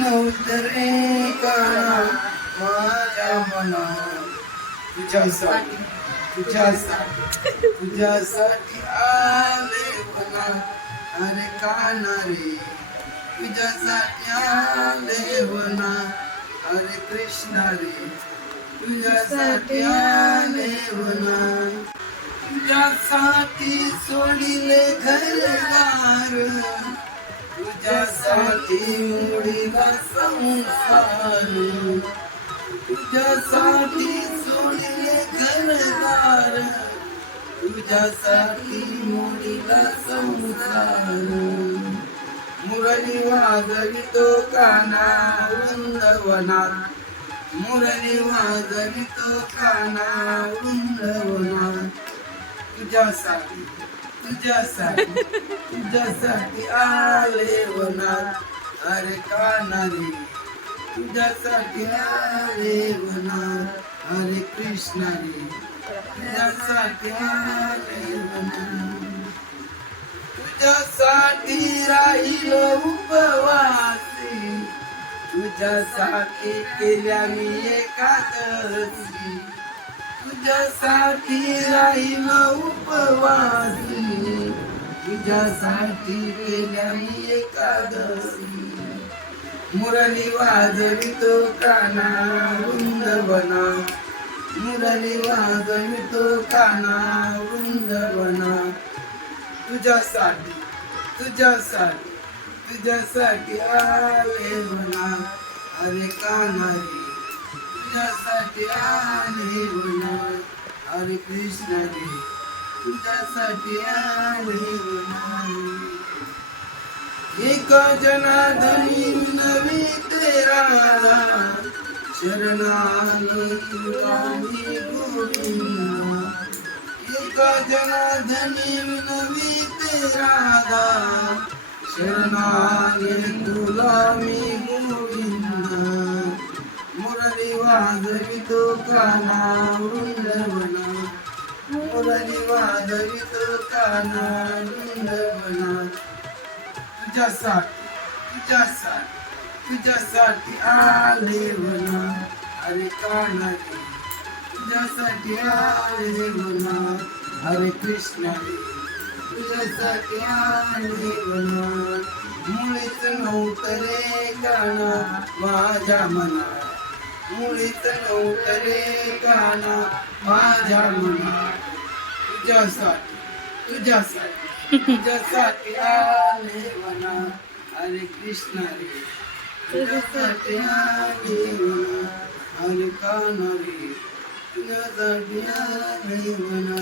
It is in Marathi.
नव्हतं रे काना माझ्या मना तुझ्यासाठी तुझ्यासाठी तुझ्यासाठी आले बना अरे काना रे. तुझ्यासाठी आले बना अरे कृष्णा रे. तुझ्यासाठी आले बना तुझ्यासाठी सोडिले घरदार. तुझ्यासाठी मुडीला संसार. तुझ्यासाठी सोडले घरदार. तुझ्यासाठी मुडीला संसार. मुरली वाजवितो काना वृंदवनात मुरली वाजवितो काना वृंदवनात तुझ्यासाठी. तुझ्यासाठी तुझ्यासाठी आले वनात अरे कानारी तुझ्यासाठी आले वनात अरे कृष्णा तुझ्यासाठी आले वनात तुझ्यासाठी राहिलो उपवासी. तुझ्यासाठी केल्या मी एकादशी. तुझ्यासाठी राहिलो उपवासी. तुझ्यासाठी केल्या मी एकादशी. मुरली वाजवितो काना वृंदवना मुरली वाजवितो काना वृंदवना तुझ्यासाठी तुझ्यासाठी तुझ्यासाठी आले म्हणा अरे काना रे तुझ्यासाठी आले म्हणा अरे कृष्ण रे तुझ्यासाठी आले म्हणा एक जनाधनी नवी तेरा. शरणाली तुला गोविंदा एक जनाधनी नवी तेरा. शरणाली तुला मी गोविंदा मुरली वाजवितो काना वृंदवना मुरली वाजवितो काना वृंदवना तुझ्यासाठी तुझ्यासाठी तुझ्यासाठी आले म्हणा अरे काना तुझ्यासाठी आले म्हणा हरे कृष्ण तुझ्यासाठी आले म्हणा मुळीच नव्हतं रे काना माझ्या मना मुळीच नव्हतं रे काना माझ्या मना तुझ्यासाठी तुझ्यासाठी तुझ्यासाठी आले म्हणा. हरे कृष्ण रे तुझ्यासाठी आले म्हणा. हरे काना रे तुझ्यासाठी आले म्हणा.